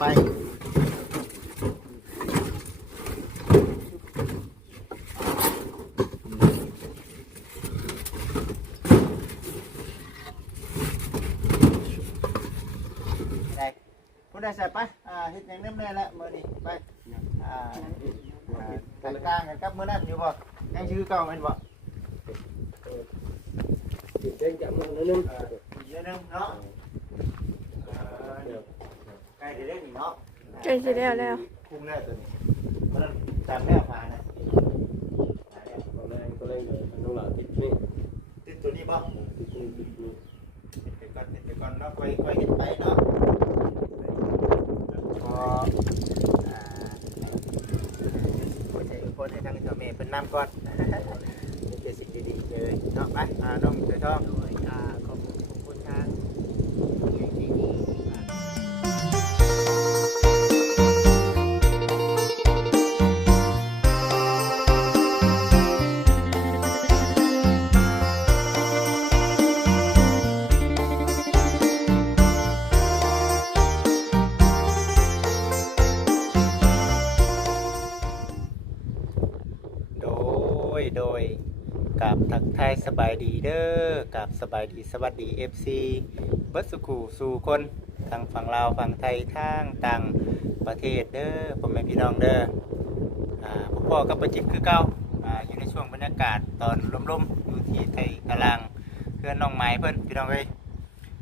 ไปได้พูดได้ใส่ไปเฮ็ดอย่างนั้นแน่ละมื้อนี้ไปกันกลางกันกับมื้อนั้นอยู่บ่ยังชื่อเก่าแม่นบ่ติดเด้งจับมันนิดนึง อีกนิดนึงเนาะใกล้จะได้นี่เนาะ ใกล้สิแล้วแล้ว คุ้มแล้วตัวนี้มันจำแล้วผ่านนะ ก็เลยน้องหลานติดนี่ ติดตัวนี้บ่ ติดนี่ติดนี่ ติดก่อนเนาะค่อยเห็นไปเนาะพอคนให้ทางเจ้าแม่เป็นน้ำก่อนเป็นสิ่งดีๆเลยเนาะไปน้องเสือทองขอบคุณทางที่ดีโดยกับทักทายสบายดีเด้อกับสบายดีสวัสดี FC เบิดสุขสู่คนทางฝั่งลาวฝั่งไทยทางต่างประเทศเด้อพ่อแม่พี่น้องเด้อพวกพ่อกับประจิบคือเก่าอยู่ในช่วงบรรยากาศตอนลมๆอยู่ที่ไทยกลางเพื่อนน้องไม้เพิ่นพี่น้องเอ้ย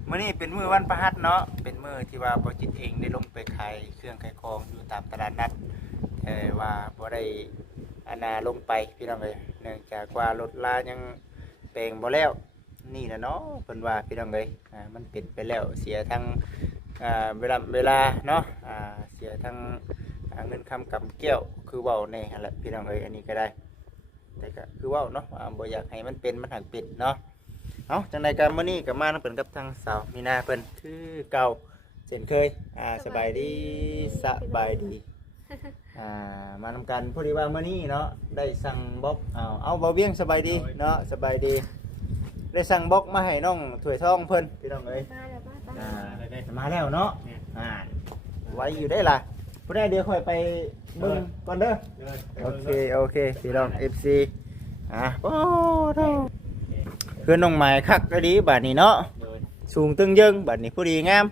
มื้อนี้เป็นมื้อวันพฤหัสเนาะเป็นมื้อที่ว่าประจิตเองได้ลงไปขายเครื่องขายของอยู่ตามตลาดนัดแต่ว่าบ่ได้ลงไปพี่น้องเลยเนื่องจากว่ารถลายังแปลงบ่แล้วนี่นะเนาะเพิ่นว่าพี่น้องเลยมันเป็นไปแล้วเสียทั้งเวลาเนาะเสียทั้งเงินคำกำเกี้ยวคือเว้าในหั่นแหละพี่น้องเลยอันนี้ก็ได้แต่ก็คือเว้าเนาะบ่อยากให้มันเป็นมันหักปิดเนาะเอาจังใดกันมื้อนี้ก็มาเพิ่นกับทางสาวมีนาเพิ่นคือเก่าเช่นเคยสบายดีสบายดีมานำกันพอดีว่าเมื่อนี้เนาะได้สั่งบล็อกเอาเบาเบี้ยงสบายดีเนาะสบายดีได้สั่งบล็อกมาให้น้องถ้วยทองเพิ่นพี่น้องเอ้ยมาแล้วเนาะไว้อยู่ได้ล่ะผู้ใดเดี๋ยวค่อยไปเบิ่งก่อนเด้อโอเคพี่น้อง FC โอ้เท่าคือน้องหมายคักก็ดีบาดนี้เนาะสูงตึงยึงบาดนี้พอดีงาม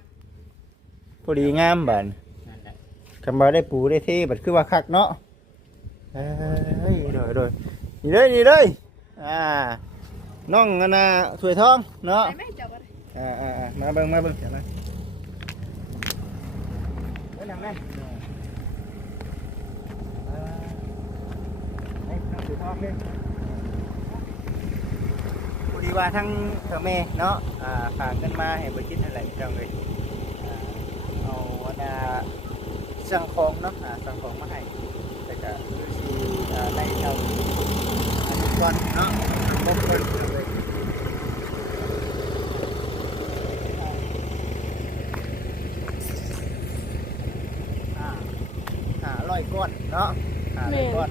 บาดคำว่าได้ปูได้เทบัดคือว่าคักเนาะโดยนี่เลยน้องถ้วยทองเนาะมาเบิ่งเดี๋ยวนะเฮ้ยนั่งได้นั่งถ้วยทองเลยพอดีว่าทั้งเธอแม่เนาะฝากเงินมาให้บริษัทอะไรจังเลยเอาสั่งของเนาะสั่งของมาให้แต่ก็คือสีในเจ้าทุกวันเนาะบกคนเลย100 ก้อนเนาะ100 ก้อน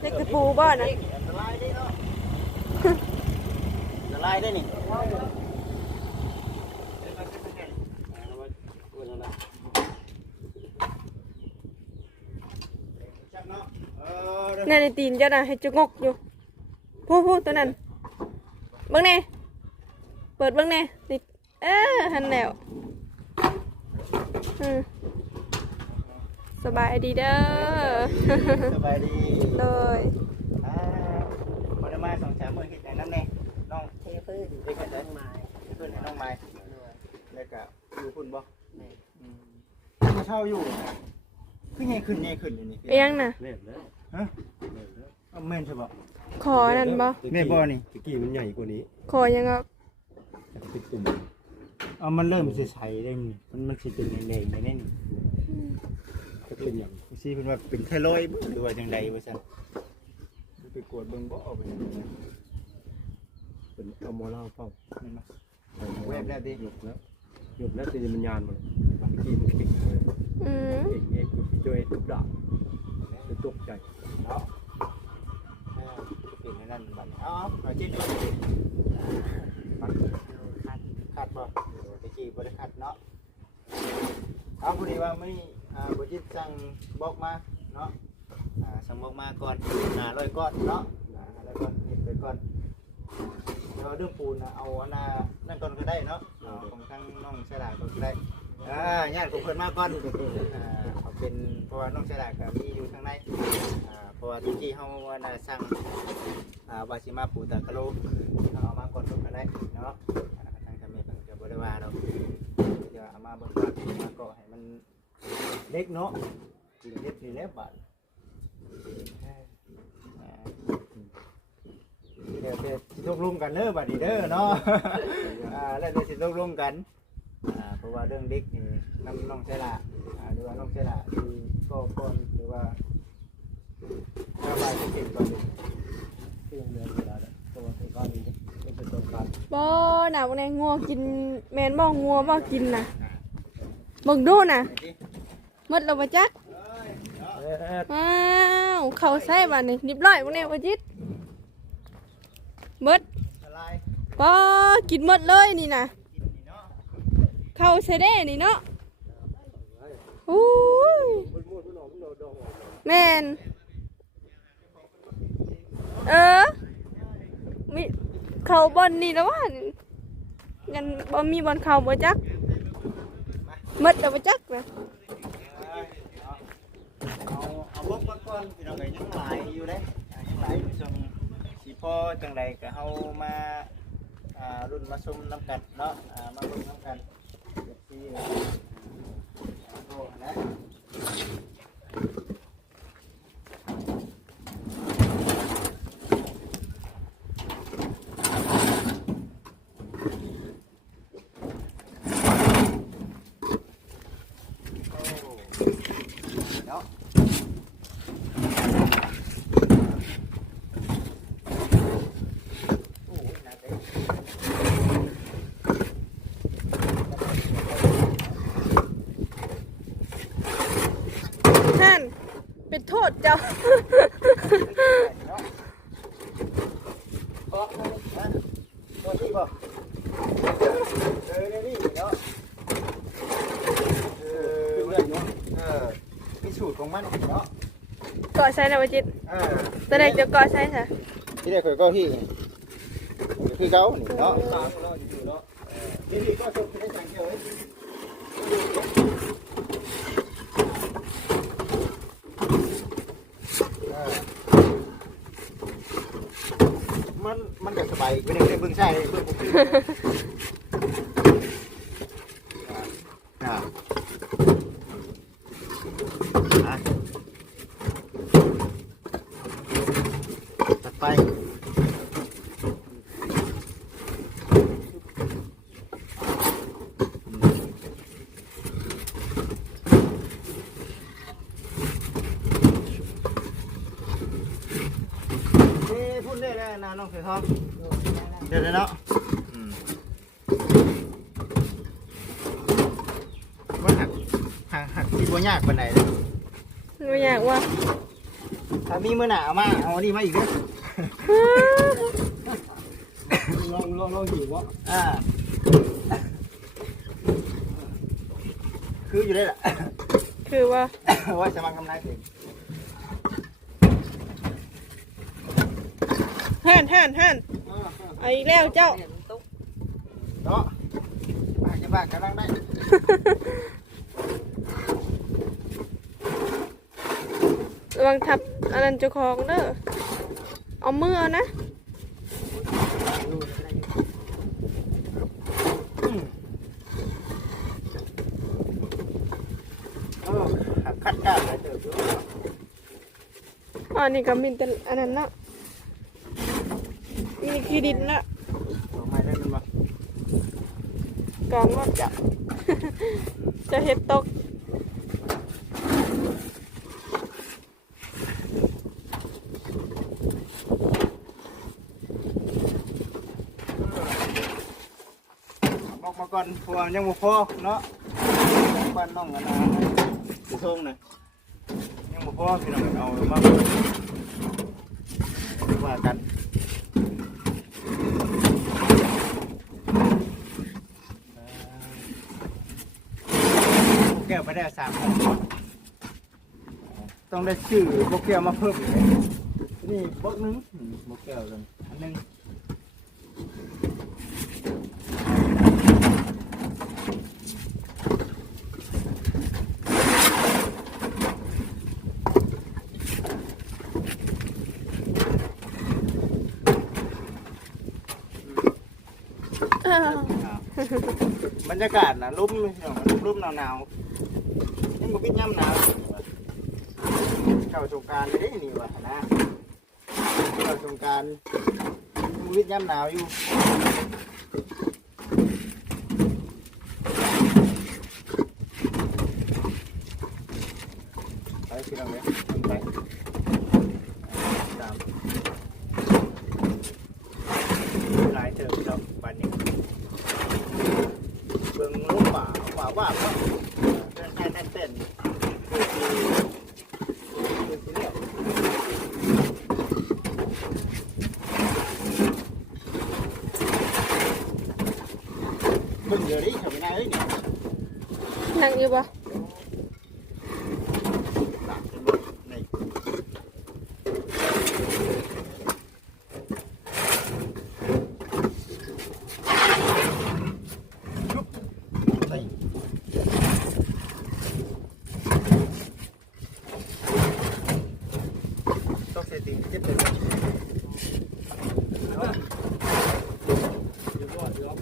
เด็กกระปูบ้านนะลายได้นี่นั่นในตีนเจ้าน่ะให้จุกงกอยู่พูดตัวนั้นเบิ่งแน่เปิดเบิ่งแน่ติดหันแล้วสบายดีเด้อ สบายดี เลยพอได้มา2-3 มื้อเฮ็ดอย่างนั้นแน่น้องเทพื้นไปกันได้พื้นให้น้องไม้แล้วก็อยู่พุ่นบ่มาเช่าอยู่คือใหญ่ขึ้นอยู่นี่ เอียงน่ะ เล่นแล้ว ฮะแม่นใช่บ่ ขอนั่นบ่ แม่บ่นี่ ตะกี้มันใหญ่กว่านี้ ขอยังก็ ติดตุ่ม มันเริ่มสิใสได้นี่มันสิเป็นแดงๆได้นี่ จะเป็นอย่าง สิเพิ่นว่าเป็นไทรอยด์บ่หรือว่าจังไดว่าซั่นไปกวดเบิ่งบ่เอาไป เป็นเอามอล่าเฝ้า แม่นบ่แวบแล้วดิ หยุดแล้วตีมันยานมันตะกี้มันปิดเลยเองกูช่วยทุบดาบจะตกใจ เนาะเป็น นั่นบัดอ๋อเอาจิตคัดบ่ตะกี้บ่ได้คัดเนาะเอาพอดีว่ามื้อนี้บ่จิตสั่งบอกมาเนาะสั่งบอกมาก่อน500ก้อนเนาะ500ก้อนเฮ็ดไปก่อนเราเรื่องปูนเอาอันนั่นก่อนก็ได้เนาะของทางน้องสลากก็ได้ญาติของเพิ่นมาก่อนเอาเป็นเพราะว่าน้องสลากก็มีอยู่ทางในเพราะว่าที่เฮาว่าสั่งวาสิมาปูตะกะโลเอามาก่อนก็ได้เนาะทางทำเพิ่นก็บ่ได้ว่าดอกเดี๋ยวเอามาเบิ่งว่ามาก็ให้มันเล็กเนาะสิเฮ็ดนี่แหละบาดเดี๋ยวสิตกลงกันเด้อบัดนี้เด้อเนาะแล้วเดี๋ยวสิตกลงกันเพราะว่าเรื่องเด็กนี่น้องใช่ล่ะหรือว่าน้องใช่ล่ะคือก็ก่อนหรือว่าระบายเก็บก่อนที่เดือนเวลาแล้วตัวที่ก้อนนี้เป็นตัวการ บ่น่ะบ่แน่งัวกินแม่นบ่งัวบ่กินน่ะเบิ่งดูน่ะหมดแล้วบ่จักว้าวเข้าใส่บัดนี้เรียบร้อยบ่แน่บ่จิตหมดบ่กินหมดเลยนี่น่ะเข้าใส่ได้นี่เนาะโอ้ยแม่นมีเข้าบอลนี่แล้วว่างั้นบ่มีบอลเข้าบ่จักหมดแล้วบ่จักนะ เอาบกมาก่อนพี่น้องก็ยังหลายอยู่เด้ยังหลายอยู่จังสิพอจังใดก็เฮามารุ่นมาซุ่มน้ำกันเนาะมารุ่นน้ำกันที่โตนะเนาะนั่นเป็นโทษเจ้า ตัวที่บ่นี่เนาะมีสูตรของมันเนาะ เกาะใส่แล้วบ่จิตตอนแรกจะเกาะใส่ซะ ที่ได้เคยก็ที่คือเขาเนาะตามเราอยู่เนาะนี่ก็สุดได้จังเดียวมันจะสบายไม่ได้เบิ่งใช่เบิ่งปุ๊บตัดไปพูดได้แล้วนะน้องเสือทองเดี๋ยวเนาะว่าหักที่บัวยากปานไหนเลย บ่อยากว่า ถ้ามีมือหนาเอามาเอาดีมาอีกเด้อ ลองอยู่วะ คืออยู่ได้ล่ะ คือว่า ว่าจะมาทำลายสิ่ง ห่านเอาอีกแล้วเจ้า เนาะจะบ้ากำลังได้ ระวังทับอันนั้นเจ้าของเด้อเอามือเอานะ คัดก้าวเลยเถอะ อันนี้ก็มีแต่อันนั้นละมีขี้ดินละ ไม่ได้มันมาก องว่าจะ จะเห็ดตกบอกมาก่อนพวกยังบ่พอเนาะบ้านน้องกันนะสิส่งน่ะยังบ่พอพี่น้องเอามาว่ากัน 3ห่อต้องได้ชื่อโบเกียวมาเพิ่มอีกนี่บกนึงโบเกียวเลยอันนึงบรรยากาศนะลุ่มลุ่มหนาวๆนี่มันพิษย่ำหนาวเข้าสงกรารเลยนี่วะนะเข้าสงกรารมันพิษย่ำหนาวอยู่ไปพี่น้องเลยไปตามหลายเติมพี่น้องบ้านนี้เบิ่งลูกป่าว่าเต้นเต้นคือเนี่ยเบิ่งเดี๋ยวนี้ทำไม่ได้เลยเนี่ย นั่งอยู่บ่ ตากเป็นแบบในยุบใส่ต้องเซติเจ็บเลยเนาะ เดี๋ยวรอดเดี๋ยว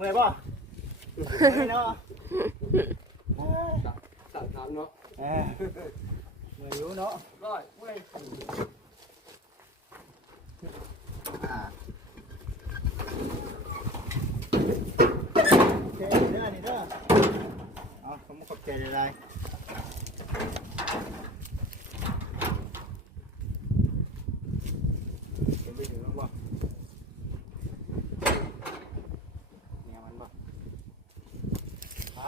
เมื่อยป่ะเมื่อยเนาะ สั่งถามเนาะ เมื่อยอยู่เนาะ ร้อยเว้ย อ่าโอเคเด้อนี่เด้อเอาผมขอบใจได้เห็นไปถึงแล้วบ่เนี่ยมันบ่ไป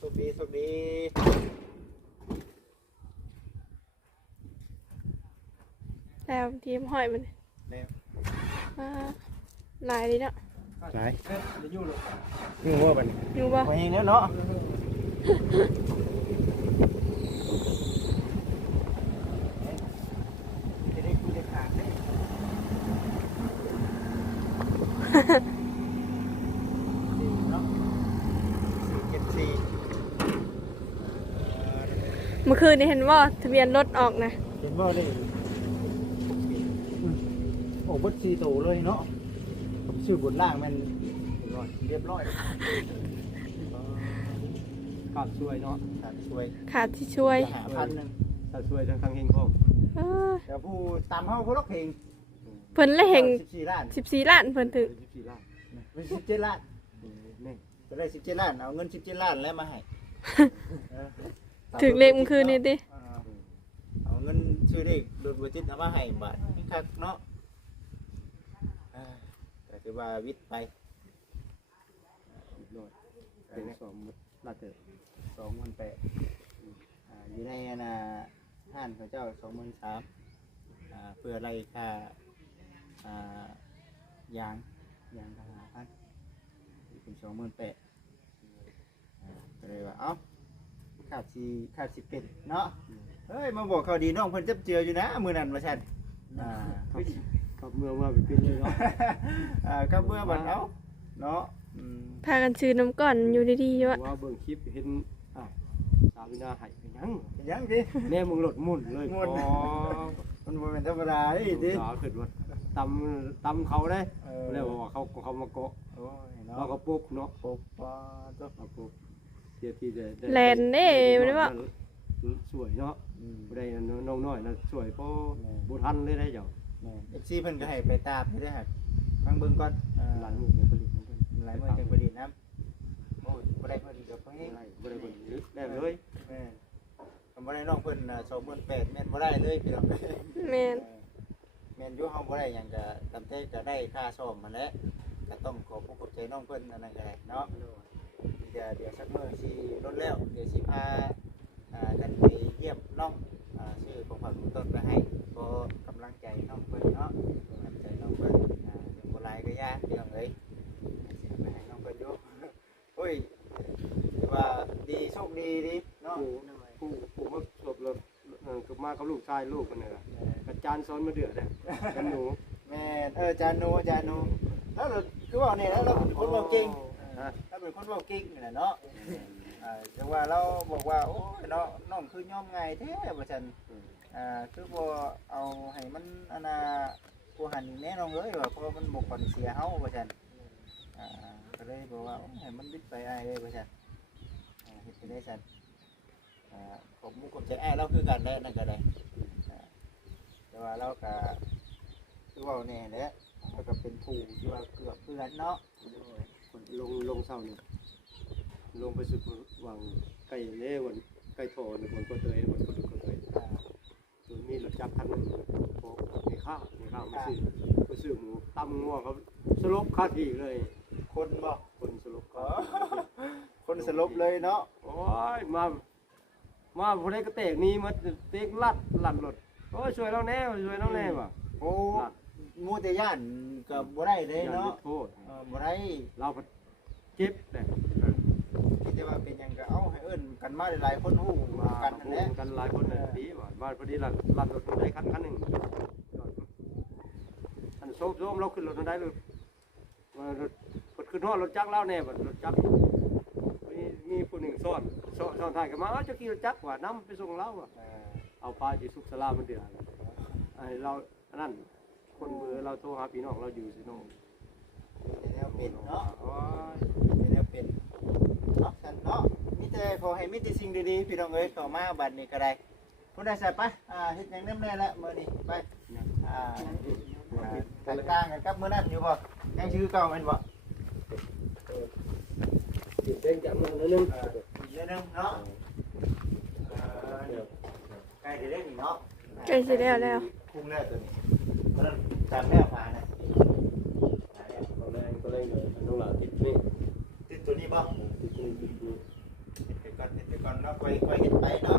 สุขดีสุขดี แล้วทีมห้อยมัน เร็ว อ่าหลายดีเนาะ ไหน เอ๊ะเดี๋ยวยุ่งเลย นี่ว่าบัน อยู่บ่ มาเองแล้วเนาะจะได้คุยได้ขาดเลยเนาะ474 เมื่อคืนนี้เห็นว่าทะเบียนรถออกนะ เห็นบ่ได้โอ้บดซีโตเลยเนาะชื่อบนล่างมันเรียบร้อย ขาดช่วยเนาะ ขาดช่วย ขาดที่ช่วย 1,000 ขาดช่วยทางเฮงของ เออ เดี๋ยวผู้ตามเฮาผู้ร้องเพลง เพิ่นละเห็ง 14ล้าน 14 ล้านเพิ่นถึก 14ล้าน เป็น17ล้าน นี่ จะได้17ล้านเอาเงิน17ล้านแล้วมาให้เออ ถึกเลขเมื่อคืนนี้ติ เอาเงินชื่อเด็กโดนบัจิตเอามาให้บาทนี่คักเนาะแต่คือว่าวิทย์ไป ร้อยเป็นสองลาเตอร์ 28,000อยู่ในน่ะห้านของเจ้า23,000เพื่อไล่ค่ายางทหารเป็น28,000ก็เลยว่าเอ้าขาดสิเป็ดเนาะเฮ้ยมาบอกเขาดีน้องเพิ่นจับเจืออยู่นะมื้อนั้นว่าซั่นขับเมื่อมาเป็นเลยเนาะ ก็เมื่อบัดเอาเนาะ พากันซื้อน้ำก่อนอยู่ดีๆอยู่อะ ว่าเบิ่งคลิปเห็นสาววินาหายเป็นยัง ยังสิ แน่มึงหลดมุ่นเลย มุ่น มันบ่เป็นธรรมดาเด้ดิ สาวเกิดว่า ตำเขาได้แล้วว่าเขามาเกาะ โอ้ยเนาะ เราก็ปุ๊บเนาะ ปุ๊บป้าตุ๊บ เอาปุ๊บเดี๋ยวที่ได้ แลนเด้มันว่า สวยเนาะ อืม บ่ได้น้องน้อยนะสวยพอบ่ทันเลยได้เจ้า แม่เอฟซีเพิ่นก็ให้ไปตามให้ได้อฮะฟังเบิ่งก่อนหลายหมู่ผลิตเหมือนกัน หลายมื้อจังผลิตน้ำโอ้ยบ่ได้เพิ่นก็เพิ่น บ่ได้ผลิตได้เลย แม่คำบ่ได้น้องเพิ่น28,000แม่นบ่ได้เลยพี่น้อง แม่น แม่นอยู่เฮาบ่ได้หยังก็ตามแต่ก็ได้ค่าซ่อมมันแหละก็ต้องขอบคุณขอบใจน้องเพิ่นอันนั้นก็ได้เนาะเดี๋ยวสักมื้อสิลดแล้วเดี๋ยวสิพากันไปเยี่ยมน้องชื่อของฝากของต้นไปให้ก็กำลังใจน้องเพิ่นเนาะกำลังใจน้องเพิ่นยังบ่หลายก็ยากพี่น้องเอ้ยสิไปให้น้องเพิ่นอยู่โอ้ยถือว่าดีโชคดีดิเนาะ ผู้มาสบรถก็มากับลูกชายลูกมันนี่ล่ะอาจารย์สอนมาเดือดเนี่ยกันหนู แม่จานูแล้วเราคือว่าเนี่ยแล้วเราเป็นคนเว้าเก่งเราเป็นคนเว้าเก่งนี่แหละเนาะจังว่าเราบอกว่าโอ้ยเนาะน้องคือยอมง่ายแท้ว่าซั่นคือบ่เอาให้มันอันน่ะผู้หันแน่น้องเอ้ยว่าเพราะมันบ่ควรเสียเฮาว่าซั่นก็เลยบอกว่าให้มันบิดไปอ้ายเอ้ยว่าซั่นเฮ็ดไปได้ซั่นขอบมุกขอบใจอ้ายเราคือกันได้นั่นก็ได้แต่ว่าเราก็คือว่าแน่แหละแล้วก็เป็นผู้ที่ว่าเกือบเพื่อนเนาะ ลงเศร้าเนี่ยลงไปสุดวางไก่เล่วันไก่โถนวันก็เตยวันก็เตยมีรถจักรคันนึงโอ้ในข้าวมาซื้อหมูตำงัวเขาสลบคาที่เลย คนบ่ คนสลบ คนสลบเลยเนาะ โอ้ยมาพอได้ก็เตะนี้มาเตะลัดรถโอ้ยช่วยเราแน่ว่ะ โอ้งูแต่ย่านก็บ่ได้เลย อย่า เนาะ โทษ บ่ได้ เราเจ็บเลย คิดแต่ว่าเป็นหยังก็เอาให้เอิ้นกันมาหลายๆคนฮู้ มา กันนั่นแหละ กันหลายคนเลยดีว่ะมาพอดีลัดรถได้คันหนึ่งอันโซมเราขึ้นรถได้เลยรถขึ้นห้อรถจักรเล่าแน่บ่รถจักรมีผู้หนึ่งซ้อนท้ายกันมาจะขี่รถจักรว่ะน้ำไปส่งเราว่ะเอาปลาจีสุกสลามันเดือดไอเราอันนั้นคนเบอร์เราโทรหาพี่น้องเราอยู่สิน้อง เป็นเนาะเป็นเนาะท่านเนาะมีแต่ขอให้มีแต่สิ่งดีๆพี่น้องเอ้ยเข้ามาบัดนี้ก็ได้พุ่นได้ใส่ไปเฮ็ดหยังนำแน่ละมื้อนี้ไปกันกลางกันกับมื้อนั้นอยู่บ่ยังชื่อเก่าแม่นบ่ ติดเส้นจับมันนิดนึง อีกนิดนึงเนาะใกล้จะได้นี่เนาะ ใกล้สิแล้ว คุ้งแล้วตัวนี้เพราะนั้นจำแล้วมานะ ตัวแรงเลยน้องหลานติดนี่ ติดตัวนี้บ่ ติดนี่ เห็ดไปก่อนเนาะค่อยเห็ดไปเนาะ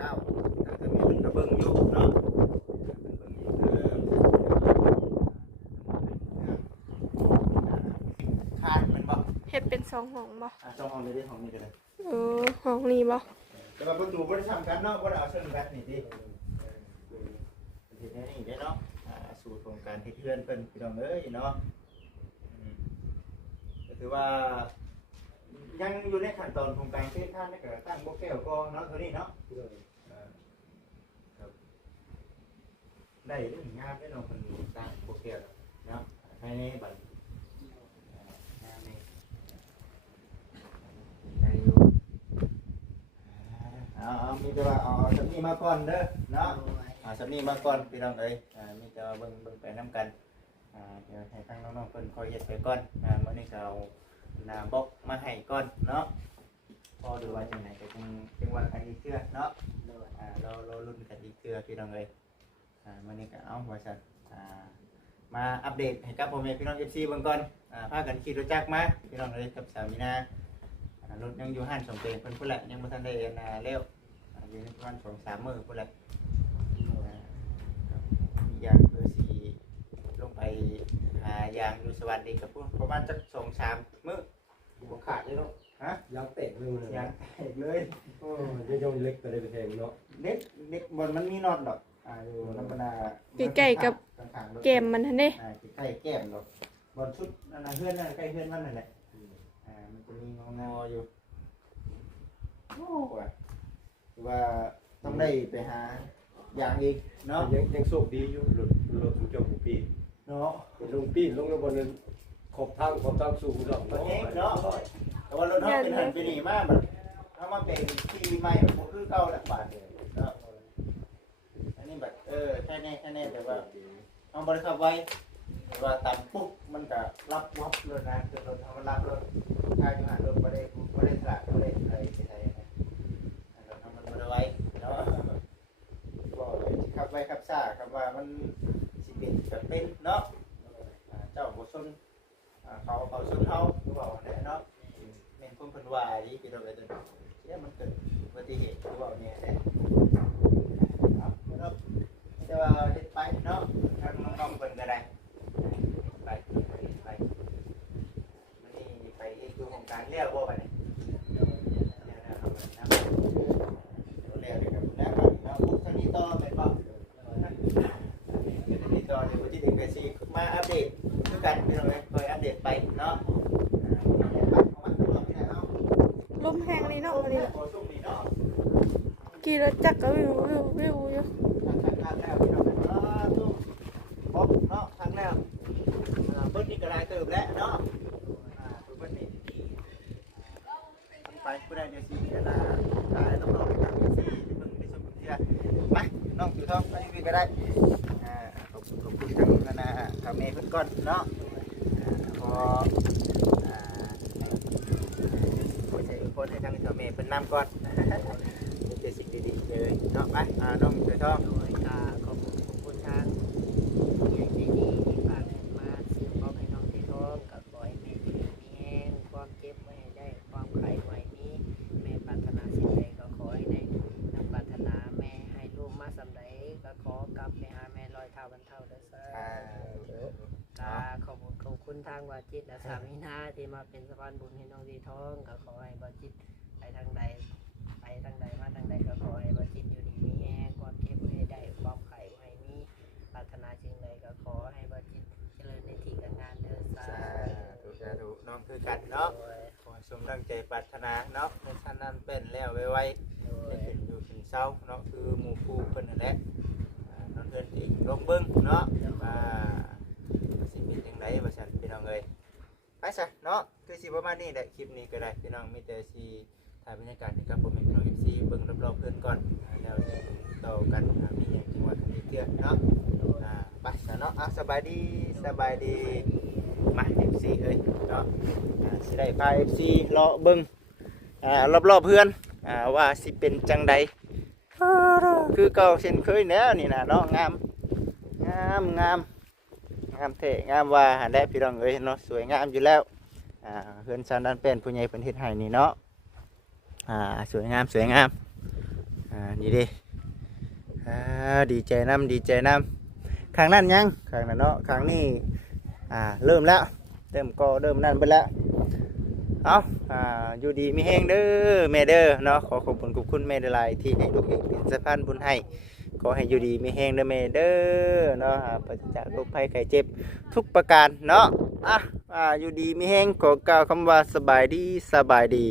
ก้าวถ้าจะมีเป็นกระเบื้องอยู่เนาะคานมันบ่ เฮ็ดเป็น2ห้องบ่ สองห้องนี้ได้ห้องนี้ก็ได้ ห้องนี้บ่ แต่ว่าประตูบ่ได้ทำกันเนาะบ่ได้เอาเชิงแบบนี้ดิเฮ็ดนี่ได้เนาะสูตรของการเฮ็ดเรือนเพิ่นพี่น้องเอ้ยเนาะก็ถือว่ายังอยู่ในขั้นตอนของการเทท่านนี่ก็ตั้งบ่แก้วกองเนาะตัวนี้เนาะได้เรื่องงานได้เนาะเพิ่นตั้งบ่แก้วเนาะให้ในบัดงานนี้ได้อยู่มีแต่ว่าเอาสับนี้มาก่อนเด้อเนาะสับนี้มาก่อนพี่น้องเอ้ยมีแต่ว่าเบิ่งไปนํกันเดี๋ยวให้ทางน้องๆเพิ่นคอยเฮ็ดไปก่อนมื้อนี้ก็เอาหน้าบล็อกมาให้ก่อนเนาะพอดูว่าจังไดก็จังว่ากันอีกเทื่อเนาะเราลุ้นกันอีกเทื่อพี่น้องเอ้ยมื้อนี้ก็เอาว่าซั่นมาอัปเดตให้กับพ่อแม่พี่น้อง FC เบิ่งก่อนพากันขี่รถจักรมาพี่น้องเอ้ยกับสามีนารถยังอยู่ห้านสมเด็จเพิ่นพุ่นแหละยังบ่ทันได้เร็วอยู่ในประมาณ 2-3 มื้อพุ่นแหละยางเพื่อสิลงไปหายางอยู่สวรรค์อีกกับพุ่นประมาณจัก 2-3 มื้อบ่ขาดเลยเนาะฮะ ยางเตะเลยมัน ยางแตกเลย โอ้ยยังเล็กแต่ได้ไปแทงเนาะ เด็กบ่มันมีน็อตดอกอยู่ธรรมดา ใกล้ๆกับแก้มมันหั่นเด้ ใกล้แก้มดอกบ่ชุดนั่นน่ะเฮือนนั่นใกล้เฮือนมันนั่นแหละมันจะมีงออยู่โอ้ว่าต้องได้ไปหา อย่างอีกเนาะ ยังโชคดีอยู่รถถึงเจ้าผู้ปี เนาะ ลงปีนลงบนนั้นขอบทางสู่ดอก วันนี้เนาะแต่ว่ารถเฮาเป็นหันเป็นนี่มากแบบถ้ามาเป็นที่ใหม่บ่คือเก่าแล้วบาดเนาะอันนี้แบบแค่นี้แต่ว่าเอาบ่ได้ขับไว้แต่ว่าตามปุ๊บมันก็รับวับเลยนะคือรถเอามารับรถถ้าอยู่หารถบ่ได้สลัดบ่ได้อะไรไปไหนนะรถเอามันบ่ได้ไว้เนาะบ่เลยสิขับไว้ขับซ่าครับว่ามันสิเป็นก็เป็นเนาะเจ้าบ่สนเขาชนเฮาคือว่าแน่เนาะแม่นเพิ่นเพิ่นว่าอีพี่น้องเอ้ยตัวเสียมันเกิดอุบัติเหตุคือว่าแน่แหละครับเนาะแต่ว่าเฮ็ดไปเนาะทางน้องๆเพิ่นก็ได้ไปมันนี่ไปเฮ็ดอยู่ของการเลี้ยวบ่บัดนี้แล้วเดี๋ยวกับแล้วเนาะปุ๊บทางนี้ต่อไปบ่ทางนี้ต่อเดี๋ยวที่ถึงก็สิมาอัปเดตคือกันพี่น้องเอ้ยคอยอัปเดตไปเนาะ ลมแห้งนี่เนาะวันนี้กี่รถจักรก็วิวอยู่ ทางแล้วพี่น้องพบเนาะทางแล้วเบิ้ลนี่ก็ได้เติบแล้วเนาะตัวเบิ้ลนี่ไปผู้ใดเดี๋ยวซีนะตายต้องรอจากซีที่มึงได้ชมเที่ยไปน้องอยู่ท้องไปวิ่งก็ได้ขอบคุณทางนาทางเมย์เพิ่นก่อนเนาะพอคนให้ทางทางเมย์เพิ่นนำก่อนเป็นสิ่งดีๆเลยเนาะไปน้องอยู่ท้อง โดยขอบคุณทางผู้ใหญ่ใจดีที่ฝากเงินมาซื้อของให้น้องที่ท้องกับขอให้แม่ดีมีแห้งความเจ็บไว้ให้ได้ความไข้ไว้มีแม่ปรารถนาสิ่งใดก็ขอให้ได้นักปรารถนาแม่ให้ลูกมาสำใดก็ขอกลับไปหาแม่ร้อยเท่าพันเท่าเด้อขอบคุณทางวาจิตและสามีนาที่มาเป็นสะพานบุญให้น้องที่ท้องก็ขอให้วาจิตไปทางใดมาทางใดก็ขอให้วาจิตอยู่ดีมีแห้งความเจ็บให้ได้ความไข้ให้มีปรารถนาสิ่งใดก็ขอให้วาจิตเจริญในที่การงานเด้อสาธุ น้องคือกันเนาะขอสมดังใจปรารถนาเนาะในชั้นนั้นเป็นแล้วไวๆได้ขึ้นอยู่ขึ้นเศร้าเนาะคือหมู่คู่เพิ่นนั่นแหละน้องเพิ่นเองลงเบิ่งเนาะสิเป็นจังไดว่าซั่นพี่น้องเอ้ยไปซะเนาะคือสิประมาณนี้แหละคลิปนี้ก็ได้พี่น้องมีแต่สิถ่ายบรรยากาศให้กับผมพี่น้อง FC เบิ่งรอบๆเพิ่นก่อนแล้วต่อกันมีหยังจังหวัดนี้เทื่อเนาะไปซะเนาะสบายดีมา FC เอ้ยเนาะสิได้พา FC เลาะเบิ่งรอบๆเพื่อนว่าสิเป็นจังใดคือเก่าเช่นเคยแล้วนี่นะเนาะงามแท้งามว่าหันได้พี่น้องเอ้ยเนาะสวยงามอยู่แล้วเฮือนชานด้านเป็นผู้ใหญ่เพิ่นเฮ็ดให้นี่เนาะสวยงามนี่ดิดีใจน้ำข้างนั้นยังข้างนั้นเนาะข้างนี้เริ่มแล้วเริ่มนั่นไปแล้วเอาอยู่ดีมีแห้งเด้อแม่เด้อเนาะขอขอบคุณแม่หลายๆที่ให้ลูกเองเป็นสะพานบุญให้ขอให้อยู่ดีมีแห้งเด้อแม่เด้อเนาะปราศจากโรคภัยไข้เจ็บทุกประการเนาะอยู่ดีมีแห้งขอกล่าวคำว่าสบายดี